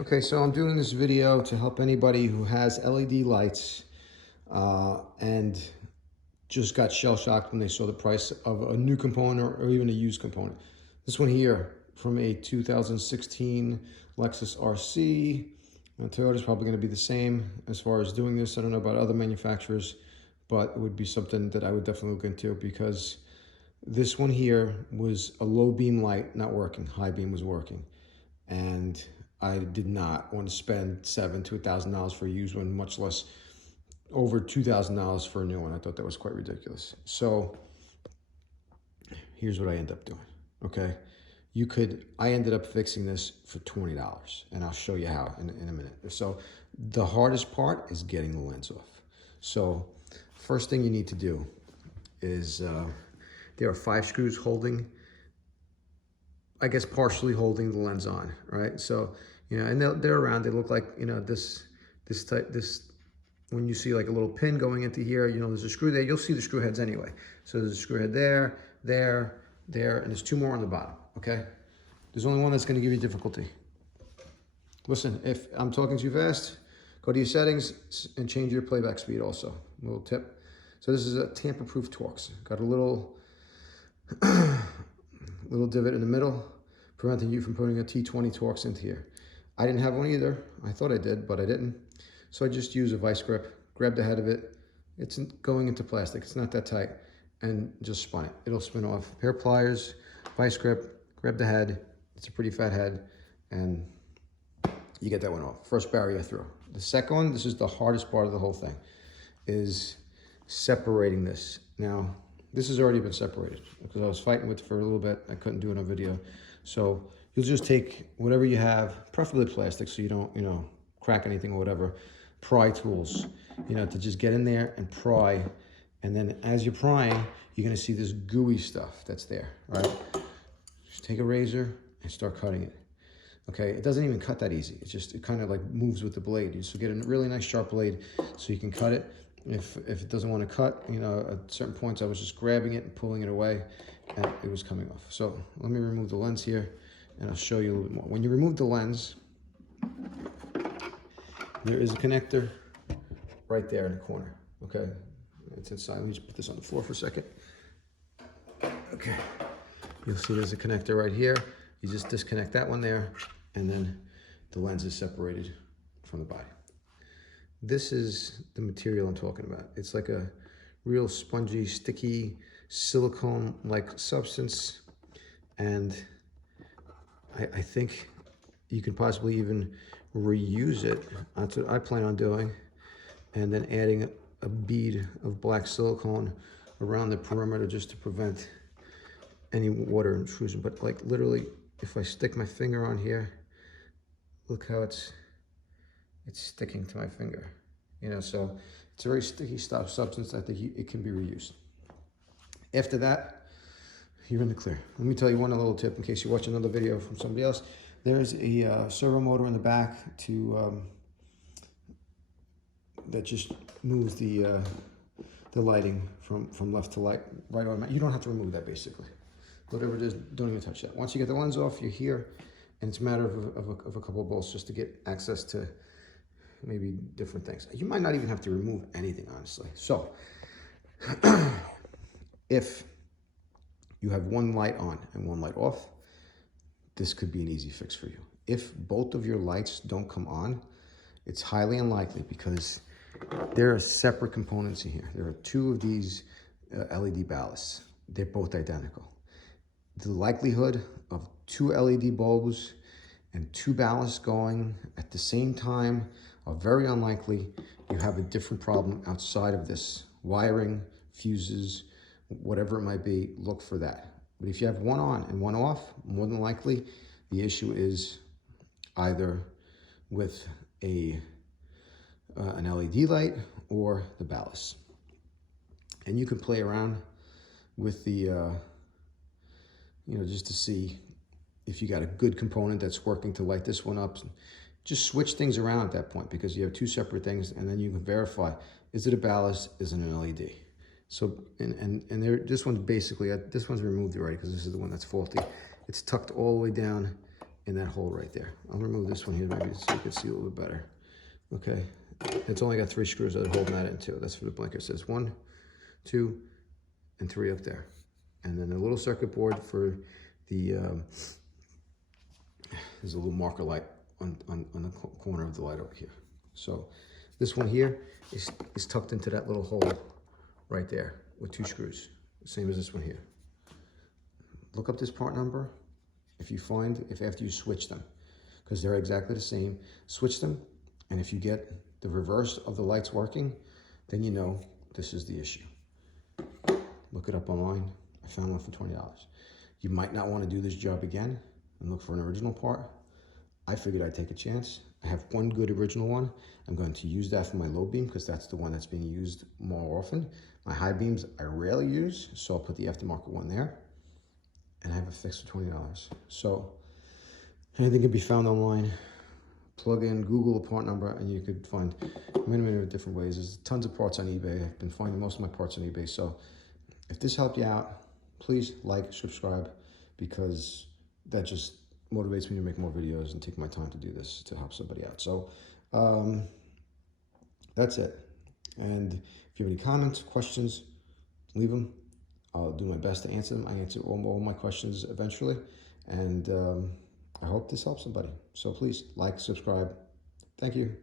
Okay, so I'm doing this video to help anybody who has LED lights and just got shell-shocked when they saw the price of a new component or even a used component. This one here from a 2016 Lexus RC. Toyota's probably going to be the same as far as doing this. I don't know about other manufacturers, but it would be something that I would definitely look into, because this one here was a low beam light not working, high beam was working. And I did not want to spend $7,000 to $1,000 for a used one, much less over $2,000 for a new one. I thought that was quite ridiculous. So here's what I ended up doing. Okay, I ended up fixing this for $20, and I'll show you how in a minute. So the hardest part is getting the lens off. So first thing you need to do is there are 5 screws holding, I guess, partially holding the lens on, right? So, you know, and they're around, they look like, you know, this, when you see like a little pin going into here, you know, there's a screw there, you'll see the screw heads anyway. So there's a screw head there, and there's 2 more on the bottom, okay? There's only one that's gonna give you difficulty. Listen, if I'm talking too fast, go to your settings and change your playback speed also, a little tip. So this is a tamper-proof Torx. Got a little divot in the middle, preventing you from putting a T20 Torx into here. I didn't have one either. I thought I did, but I didn't. So I just use a vice grip, grab the head of it. It's going into plastic, it's not that tight, and just spun it. It'll spin off. Pair of pliers, vice grip, grab the head. It's a pretty fat head, and you get that one off. First barrier through. The second one, this is the hardest part of the whole thing, is separating this. Now, this has already been separated because I was fighting with it for a little bit. I couldn't do it on video. So you'll just take whatever you have, preferably plastic, so you don't, you know, crack anything or whatever. Pry tools, you know, to just get in there and pry. And then as you're prying, you're gonna see this gooey stuff that's there, right? Just take a razor and start cutting it. Okay, it doesn't even cut that easy. It's just, it kind of like moves with the blade. You just get a really nice sharp blade so you can cut it. If it doesn't want to cut, you know, at certain points I was just grabbing it and pulling it away, and it was coming off. So let me remove the lens here, and I'll show you a little bit more. When you remove the lens, there is a connector right there in the corner, okay? It's inside. Let me just put this on the floor for a second. Okay, you'll see there's a connector right here. You just disconnect that one there, and then the lens is separated from the body. This is the material I'm talking about. It's like a real spongy, sticky, silicone-like substance. And I think you can possibly even reuse it. That's what I plan on doing. And then adding a bead of black silicone around the perimeter just to prevent any water intrusion. But like literally, if I stick my finger on here, look how it's sticking to my finger, you know, so it's a very sticky substance. I think it can be reused. After that, you're in the clear. Let me tell you one little tip in case you watch another video from somebody else. There's a servo motor in the back to that just moves the lighting from left to right. You don't have to remove that, basically. Whatever it is, don't even touch that. Once you get the lens off, you're here. And it's a matter of a couple of bolts just to get access to maybe different things. You might not even have to remove anything, honestly. So if you have one light on and one light off, this could be an easy fix for you. If both of your lights don't come on, it's highly unlikely, because there are separate components in here. There are 2 of these LED ballasts. They're both identical. The likelihood of 2 LED bulbs and 2 ballasts going at the same time are very unlikely. You have a different problem outside of this. Wiring, fuses, whatever it might be, look for that. But if you have one on and one off, more than likely, the issue is either with an LED light or the ballast. And you can play around with the you know, just to see if you got a good component that's working to light this one up. Just switch things around at that point, because you have 2 separate things, and then you can verify, is it a ballast, is it an LED? So, and there, this one's basically, this one's removed already because this is the one that's faulty. It's tucked all the way down in that hole right there. I'll remove this one here maybe so you can see a little bit better. Okay, it's only got 3 screws that are holding that in too. That's for the blinker. It says 1, 2, and 3 up there. And then a little circuit board for the, there's a little marker light on the corner of the light over here. So this one here is tucked into that little hole right there with 2 screws, same as this one here. Look up this part number if after you switch them, because they're exactly the same. Switch them, and if you get the reverse of the lights working, then you know this is the issue. Look it up online. I found one for $20. You might not want to do this job again and look for an original part. I figured I'd take a chance. I have one good original one. I'm going to use that for my low beam because that's the one that's being used more often. My high beams I rarely use, so I'll put the aftermarket one there. And I have a fix for $20. So anything can be found online. Plug in, Google a part number, and you could find many different ways. There's tons of parts on eBay. I've been finding most of my parts on eBay. So if this helped you out, please like, subscribe, because that just motivates me to make more videos and take my time to do this to help somebody out. So that's it. And if you have any comments, questions, leave them. I'll do my best to answer them. I answer all my questions eventually. And I hope this helps somebody. So please like, subscribe. Thank you.